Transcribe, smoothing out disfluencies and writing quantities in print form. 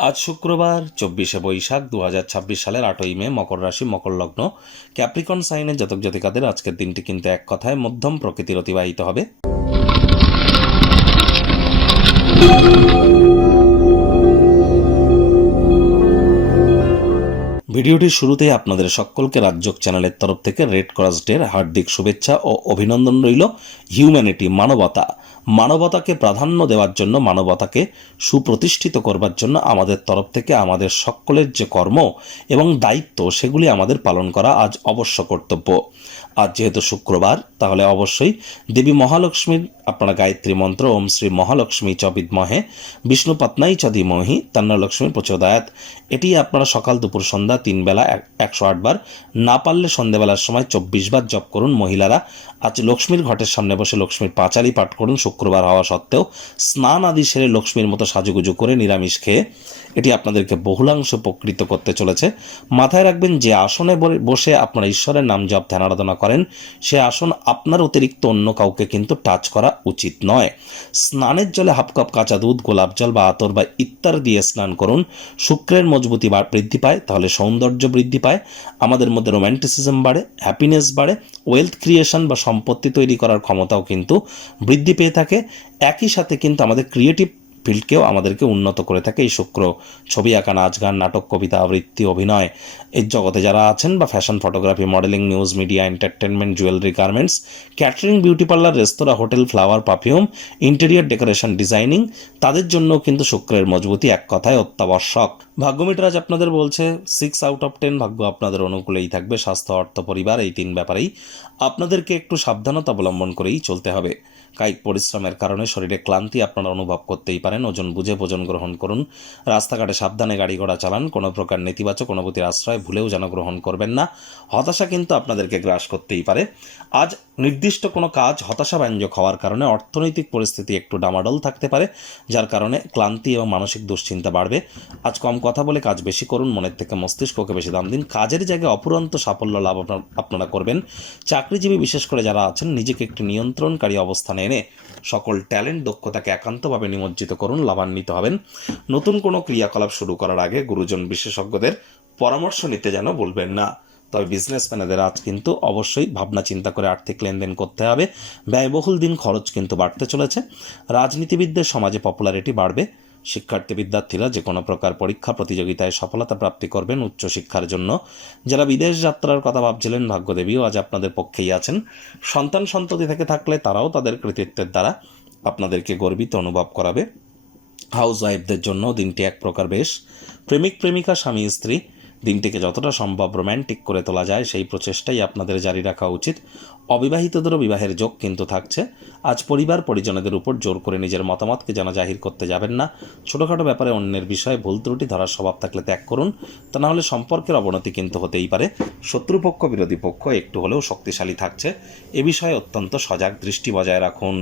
আজ শুক্রবার 24শে বৈশাখ 2026 সালের 8ই মে, মকর রাশি, মকর লগ্ন, ক্যাপ্রিকন সাইনের জাতক জাতিকাদের আজকের দিনটি কিন্তু এক কথায় মধ্যম প্রকৃতির অতিবাহিত হবে। ভিডিওটির শুরুতেই আপনাদের সকলকে রাজযোগ চ্যানেলের তরফ থেকে রেড ক্রস ডের হার্দিক শুভেচ্ছা ও অভিনন্দন রইল। হিউম্যানিটি, মানবতাকে প্রাধান্য দেওয়ার জন্য, মানবতাকে সুপ্রতিষ্ঠিত করবার জন্য আমাদের তরফ থেকে আমাদের সকলের যে কর্ম এবং দায়িত্ব, সেগুলি আমাদের পালন করা আজ অবশ্য কর্তব্য। আজ যেহেতু শুক্রবার, তাহলে অবশ্যই দেবী মহালক্ষ্মীর আপনারা গায়ত্রী মন্ত্র ওম শ্রী মহালক্ষ্মী চ বিদ্মহে বিষ্ণু পত্নাই চ ধীমহি তন্ন লক্ষ্মী প্রচোদয়াৎ, এটি আপনারা সকাল দুপুর সন্ধ্যা 3 বেলা 108 বার, না পারলে সন্ধ্যেবেলার সময় 24 বার জপ করুন। মহিলারা আজ লক্ষ্মীর ঘটের সামনে বসে লক্ষ্মীর পাঁচালি পাঠ করুন। শুক্রবার হওয়া সত্ত্বেও স্নান আদি সেরে লক্ষ্মীর মতো সাজুগুজু করে নিরামিষ খেয়ে এটি আপনাদেরকে বহুলাংশ উপকৃত করতে চলেছে। মাথায় রাখবেন, যে আসনে বসে আপনারা ঈশ্বরের নাম জপ ধ্যান আরাধনা করেন, সে আসন আপনার অতিরিক্ত অন্য কাউকে কিন্তু টাচ করা উচিত নয়। স্নানের জলে হাফ কাপ কাঁচা দুধ, গোলাপ জল বা আতর বা ইত্যাদি দিয়ে স্নান করুন। শুক্রের মজবুতি বৃদ্ধি পায়, তাহলে সৌন্দর্য বৃদ্ধি পায়, আমাদের মধ্যে রোম্যান্টিসিজম বাড়ে, হ্যাপিনেস বাড়ে, ওয়েলথ ক্রিয়েশন বা সম্পত্তি তৈরি করার ক্ষমতাও কিন্তু বৃদ্ধি পেয়ে থাকে। একই সাথে কিন্তু আমাদের ক্রিয়েটিভ ফিল্ডকেও আমাদেরকে উন্নত করে থাকে এই শুক্র। ছবি আঁকা, নাচ গান, নাটক, কবিতা আবৃত্তি, অভিনয়, এই জগতে যারা আছেন, বা fashion, photography, modelling, news media, entertainment, jewellery, garments, catering, beauty parlour, restaurant, hotel, flower, perfume, interior decoration, designing, তাদের জন্য কিন্তু শুক্রের মজবুতি এক কথায় অত্যাবশ্যক। ভাগ্যমিটার আজ আপনাদের বলছে 6 আউট অফ 10 ভাগ্য আপনাদের অনুকূলেই থাকবে। স্বাস্থ্য, অর্থ, পরিবার, এই 3 ব্যাপারেই আপনাদেরকে একটু সাবধানতা অবলম্বন করেই চলতে হবে। কায়িক পরিশ্রমের কারণে শরীরে ক্লান্তি আপনারা অনুভব করতেই পারেন। ওজন বুঝে ভোজন গ্রহণ করুন। রাস্তাঘাটে সাবধানে গাড়ি ঘোড়া চালান। কোনো প্রকার নেতিবাচক অনুভূতির আশ্রয় ভুলেও যেন গ্রহণ করবেন না। হতাশা কিন্তু আপনাদেরকে গ্রাস করতেই পারে। আজ নির্দিষ্ট কোনো কাজ হতাশাব্যঞ্জক হওয়ার কারণে অর্থনৈতিক পরিস্থিতি একটু ডামাডোল থাকতে পারে, যার কারণে ক্লান্তি এবং মানসিক দুশ্চিন্তা বাড়বে। আজ কম কথা বলে কাজ বেশি করুন। মনের থেকে মস্তিষ্ককে বেশি দাম দিন। কাজের জায়গায় অপুরন্ত সাফল্য লাভ আপনারা করবেন। চাকরিজীবী বিশেষ করে যারা আছেন, নিজেকে একটি নিয়ন্ত্রণকারী অবস্থানে এনে সকল ট্যালেন্ট, দক্ষতাকে একান্তভাবে নিমজ্জিত করুন, লাভান্বিত হবেন। নতুন কোনো ক্রিয়াকলাপ শুরু করার আগে গুরুজন বিশেষজ্ঞদের পরামর্শ নিতে যেন বলবেন না। তবে বিজনেসম্যানেদের আজ কিন্তু অবশ্যই ভাবনা চিন্তা করে আর্থিক লেনদেন করতে হবে। ব্যয়বহুল দিন, খরচ কিন্তু বাড়তে চলেছে। রাজনীতিবিদদের সমাজে পপুলারিটি বাড়বে। শিক্ষার্থী বিদ্যার্থীরা যে কোনো প্রকার পরীক্ষা প্রতিযোগিতায় সফলতা প্রাপ্তি করবেন। উচ্চশিক্ষার জন্য যারা বিদেশ যাত্রার কথা ভাবছিলেন, ভাগ্যদেবীও আজ আপনাদের পক্ষেই আছেন। সন্তান সন্ততি থেকে থাকলে তারাও তাদের কৃতিত্বের দ্বারা আপনাদেরকে গর্বিত অনুভব করাবে। হাউস ওয়াইফদের জন্য দিনটি এক প্রকার বেশ। প্রেমিক প্রেমিকা, স্বামী স্ত্রী, দিনটিকে যতটা সম্ভব রোম্যান্টিক করে তোলা যায় সেই প্রচেষ্টাই আপনাদের জারি রাখা উচিত। অবিবাহিতদেরও বিবাহের যোগ কিন্তু থাকছে। আজ পরিবার পরিজনদের উপর জোর করে নিজের মতামতকে যেন জাহির করতে যাবেন না। ছোটোখাটো ব্যাপারে অন্যের বিষয়ে ভুল ত্রুটি ধরার স্বভাব থাকলে ত্যাগ করুন, তা নাহলে সম্পর্কের অবনতি কিন্তু হতেই পারে। শত্রুপক্ষ, বিরোধী পক্ষ একটু হলেও শক্তিশালী থাকছে। এ বিষয়ে অত্যন্ত সজাগ দৃষ্টি বজায় রাখুন।